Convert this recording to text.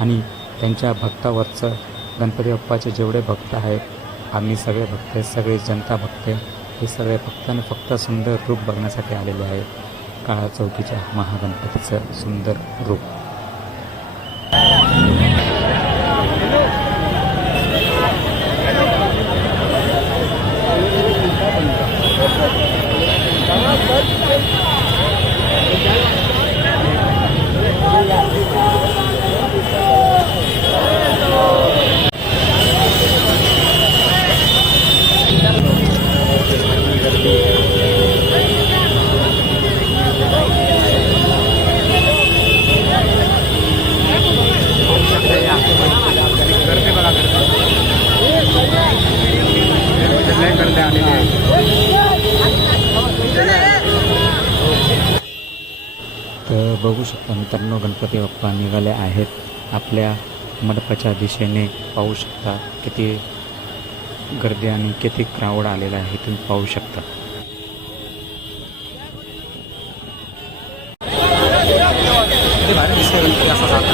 आणि त्यांच्या भक्तावरचं गणपती बाप्पाचे जेवढे भक्त आहेत, आम्ही सगळे भक्त, सगळे जनता भक्त, हे सगळे भक्तांनी फक्त सुंदर रूप बघण्यासाठी आलेले आहेत. काळा चौकीच्या महागणपतीचं सुंदर रूप. तर बघू शकता मित्रांनो, गणपती बाप्पा निघाले आहेत आपल्या मंडपाच्या दिशेने. पाहू शकता किती गर्दी आणि किती क्राऊड आलेला आहे, तुम्ही पाहू शकता. भारी दिसतोय गणपती असा